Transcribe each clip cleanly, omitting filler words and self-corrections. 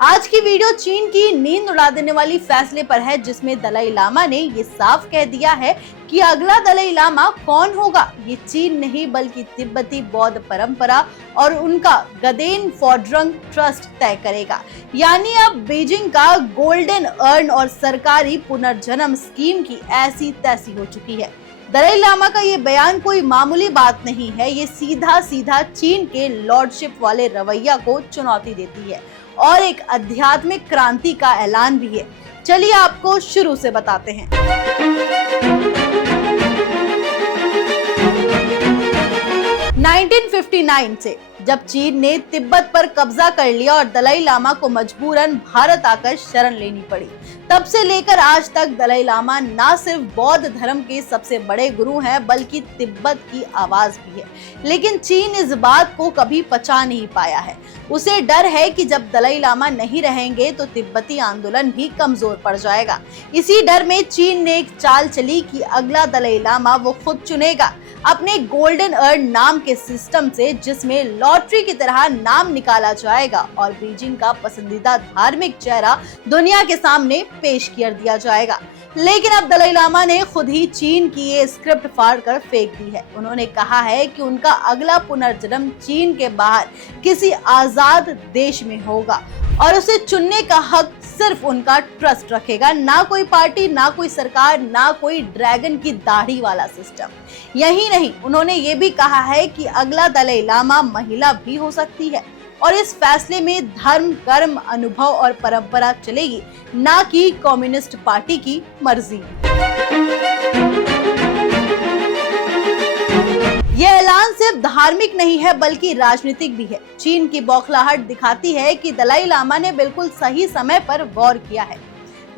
आज की वीडियो चीन की नींद उड़ा देने वाली फैसले पर है, जिसमें दलाई लामा ने ये साफ कह दिया है कि अगला दलाई लामा कौन होगा ये चीन नहीं बल्कि तिब्बती बौद्ध परंपरा और उनका गदेन फोड्रंग ट्रस्ट तय करेगा। यानी अब बीजिंग का गोल्डन अर्न और सरकारी पुनर्जन्म स्कीम की ऐसी तैसी हो चुकी है। दलाई लामा का ये बयान कोई मामूली बात नहीं है, ये सीधा सीधा चीन के लॉर्डशिप वाले रवैया को चुनौती देती है और एक आध्यात्मिक क्रांति का ऐलान भी है। चलिए आपको शुरू से बताते हैं। 1959 से जब चीन ने तिब्बत पर कब्जा कर लिया और दलाई लामा को मजबूरन भारत आकर शरण लेनी पड़ी, तब से लेकर आज तक दलाई लामा ना सिर्फ बौद्ध धर्म के सबसे बड़े गुरु हैं बल्कि तिब्बत की आवाज भी है। लेकिन चीन इस बात को कभी पचा नहीं पाया है। उसे डर है कि जब दलाई लामा नहीं रहेंगे तो तिब्बती आंदोलन भी कमजोर पड़ जाएगा। इसी डर में चीन ने एक चाल चली कि अगला दलाई लामा वो खुद चुनेगा अपने गोल्डन अर्न नाम के सिस्टम से, जिसमें लॉटरी की तरह नाम निकाला जाएगा और बीजिंग का पसंदीदा धार्मिक चेहरा दुनिया के सामने पेश कर दिया जाएगा। लेकिन अब दलाई लामा ने खुद ही चीन की ये स्क्रिप्ट फाड़ कर फेंक दी है। उन्होंने कहा है कि उनका अगला पुनर्जन्म चीन के बाहर किसी आजाद देश में होगा और उसे चुनने का हक सिर्फ उनका ट्रस्ट रखेगा, ना कोई पार्टी, ना कोई सरकार, ना कोई ड्रैगन की दाढ़ी वाला सिस्टम। यही नहीं, उन्होंने ये भी कहा है कि अगला दलाई लामा महिला भी हो सकती है और इस फैसले में धर्म, कर्म, अनुभव और परंपरा चलेगी, ना कि कम्युनिस्ट पार्टी की मर्जी। ये ऐलान सिर्फ धार्मिक नहीं है बल्कि राजनीतिक भी है। चीन की बौखलाहट दिखाती है कि दलाई लामा ने बिल्कुल सही समय पर गौर किया है।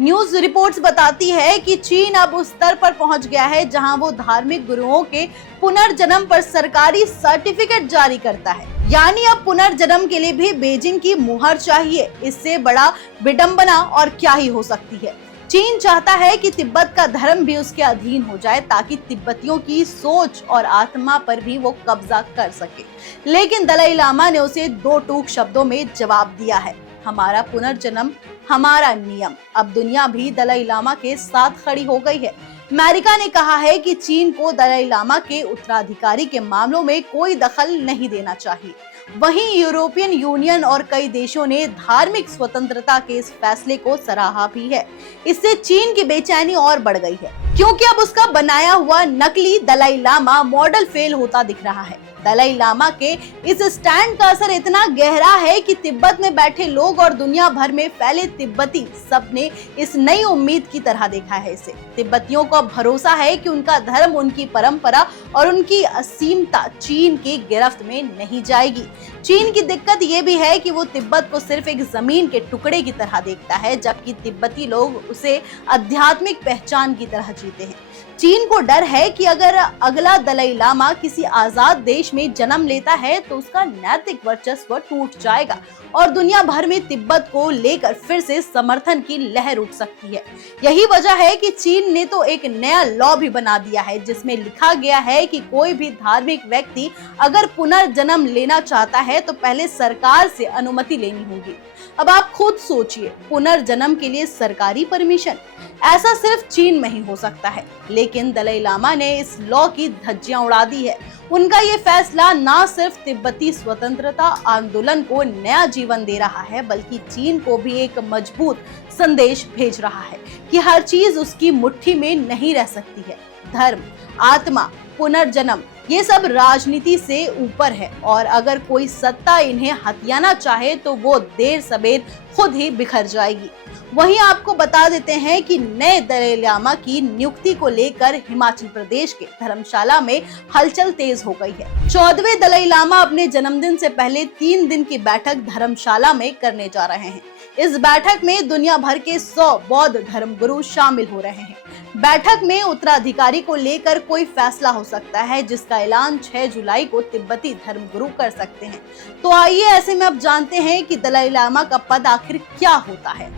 न्यूज रिपोर्ट्स बताती है कि चीन अब उस स्तर पर पहुंच गया है जहां वो धार्मिक गुरुओं के पुनर्जन्म पर सरकारी सर्टिफिकेट जारी करता है। यानी अब पुनर्जन्म के लिए भी बीजिंग की मुहर चाहिए। इससे बड़ा विडंबना और क्या ही हो सकती है। चीन चाहता है कि तिब्बत का धर्म भी उसके अधीन हो जाए ताकि तिब्बतियों की सोच और आत्मा पर भी वो कब्जा कर सके। लेकिन दलाई लामा ने उसे दो टूक शब्दों में जवाब दिया है, हमारा पुनर्जन्म, हमारा नियम। अब दुनिया भी दलाई लामा के साथ खड़ी हो गई है। अमेरिका ने कहा है कि चीन को दलाई लामा के उत्तराधिकारी के मामलों में कोई दखल नहीं देना चाहिए। वहीं यूरोपियन यूनियन और कई देशों ने धार्मिक स्वतंत्रता के इस फैसले को सराहा भी है। इससे चीन की बेचैनी और बढ़ गई है, क्योंकि अब उसका बनाया हुआ नकली दलाई लामा मॉडल फेल होता दिख रहा है। दलाई लामा के इस स्टैंड का असर इतना गहरा है कि तिब्बत में बैठे लोग और दुनिया भर में फैले तिब्बती सबने इस नई उम्मीद की तरह देखा है इसे। तिब्बतियों को भरोसा है कि उनका धर्म, उनकी परंपरा और उनकी असीमता चीन की गिरफ्त में नहीं जाएगी। चीन की दिक्कत ये भी है कि वो तिब्बत को सिर्फ एक जमीन के टुकड़े की तरह देखता है, जबकि तिब्बती लोग उसे आध्यात्मिक पहचान की तरह जीते हैं। चीन को डर है कि अगर अगला दलाई लामा किसी आजाद देश में जन्म लेता है तो उसका नैतिक वर्चस्व टूट जाएगा और दुनिया भर में तिब्बत को लेकर फिर से समर्थन की लहर उठ सकती है। यही वजह है कि चीन ने तो एक नया लॉ भी बना दिया है, जिसमें लिखा गया है कि कोई भी धार्मिक व्यक्ति अगर पुनर्जन्म लेना चाहता है तो पहले सरकार से अनुमति लेनी होगी। अब आप खुद सोचिए, पुनर्जन्म के लिए सरकारी परमिशन, ऐसा सिर्फ चीन में ही हो सकता है। लेकिन दलाई लामा ने इस लॉ की धज्जियां उड़ा दी है। उनका ये फैसला ना सिर्फ तिब्बती स्वतंत्रता आंदोलन को नया जीवन दे रहा है बल्कि चीन को भी एक मजबूत संदेश भेज रहा है कि हर चीज उसकी मुट्ठी में नहीं रह सकती है। धर्म, आत्मा, पुनर्जन्म, ये सब राजनीति से ऊपर है और अगर कोई सत्ता इन्हें हथियाना चाहे तो वो देर सबेर खुद ही बिखर जाएगी। वहीं आपको बता देते हैं कि नए दलाई लामा की नियुक्ति को लेकर हिमाचल प्रदेश के धर्मशाला में हलचल तेज हो गई है। 14वें दलाई लामा अपने जन्मदिन से पहले 3 दिन की बैठक धर्मशाला में करने जा रहे हैं। इस बैठक में दुनिया भर के 100 बौद्ध धर्मगुरु शामिल हो रहे हैं। बैठक में उत्तराधिकारी को लेकर कोई फैसला हो सकता है, जिसका ऐलान 6 जुलाई को तिब्बती धर्मगुरु कर सकते हैं। तो आइए ऐसे में अब जानते हैं कि दलाई लामा का पद आखिर क्या होता है।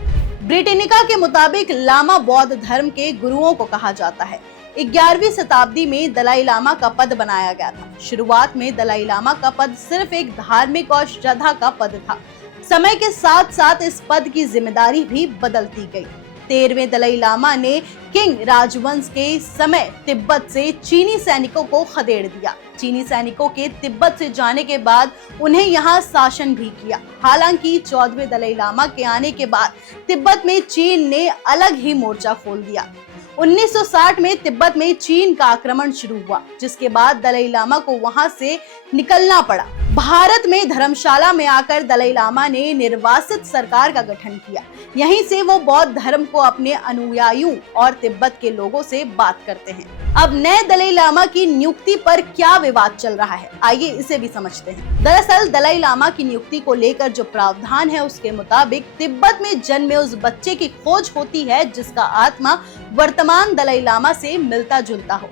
ब्रिटेनिका के मुताबिक लामा बौद्ध धर्म के गुरुओं को कहा जाता है। 11वीं शताब्दी में दलाई लामा का पद बनाया गया था। शुरुआत में दलाई लामा का पद सिर्फ एक धार्मिक और श्रद्धा का पद था। समय के साथ साथ इस पद की जिम्मेदारी भी बदलती गई। 13वें दलाई लामा ने किंग राजवंश के समय तिब्बत से चीनी सैनिकों को खदेड़ दिया। चीनी सैनिकों के तिब्बत से जाने के बाद उन्हें यहाँ शासन भी किया। हालांकि 14वें दलाई लामा के आने के बाद तिब्बत में चीन ने अलग ही मोर्चा खोल दिया। 1960 में तिब्बत में चीन का आक्रमण शुरू हुआ, जिसके बाद दलाई लामा को वहां से निकलना पड़ा। भारत में धर्मशाला में आकर दलाई लामा ने निर्वासित सरकार का गठन किया। यहीं से वो बौद्ध धर्म को अपने अनुयायियों और तिब्बत के लोगों से बात करते हैं। अब नए दलाई लामा की नियुक्ति पर क्या विवाद चल रहा है, आइए इसे भी समझते हैं। दरअसल दलाई लामा की नियुक्ति को लेकर जो प्रावधान है उसके मुताबिक तिब्बत में जन्मे उस बच्चे की खोज होती है जिसका आत्मा वर्तमान दलाई लामा से मिलता जुलता हो।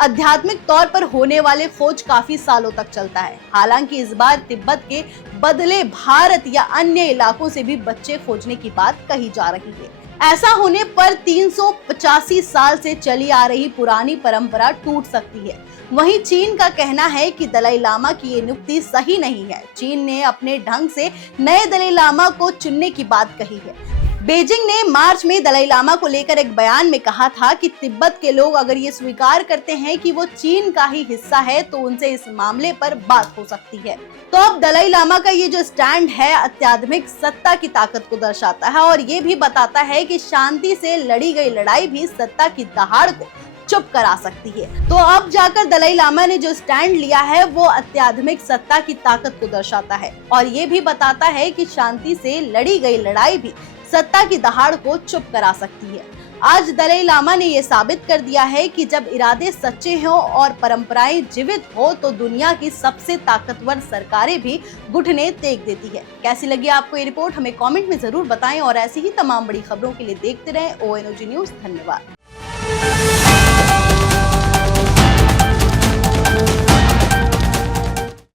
आध्यात्मिक तौर पर होने वाले खोज काफी सालों तक चलता है। हालांकि इस बार तिब्बत के बदले भारत या अन्य इलाकों से भी बच्चे खोजने की बात कही जा रही है। ऐसा होने पर 385 साल से चली आ रही पुरानी परंपरा टूट सकती है। वहीं चीन का कहना है कि दलाई लामा की ये नियुक्ति सही नहीं है। चीन ने अपने ढंग से नए दलाई लामा को चुनने की बात कही है। बीजिंग ने मार्च में दलाई लामा को लेकर एक बयान में कहा था कि तिब्बत के लोग अगर ये स्वीकार करते हैं कि वो चीन का ही हिस्सा है तो उनसे इस मामले पर बात हो सकती है। तो अब दलाई लामा का ये जो स्टैंड है अत्याधुनिक सत्ता की ताकत को दर्शाता है और ये भी बताता है कि शांति से लड़ी गई लड़ाई भी सत्ता की दहाड़ को चुप करा सकती है। तो अब जाकर दलाई लामा ने जो स्टैंड लिया है वो अत्याधुनिक सत्ता की ताकत को दर्शाता है और ये भी बताता है कि शांति से लड़ी गई लड़ाई भी सत्ता की दहाड़ को चुप करा सकती है। आज दलाई लामा ने ये साबित कर दिया है कि जब इरादे सच्चे हों और परंपराएं जीवित हो तो दुनिया की सबसे ताकतवर सरकारें भी घुटने टेक देती है। कैसी लगी आपको ये रिपोर्ट, हमें कमेंट में जरूर बताएं और ऐसी ही तमाम बड़ी खबरों के लिए देखते रहें ONOG न्यूज। धन्यवाद।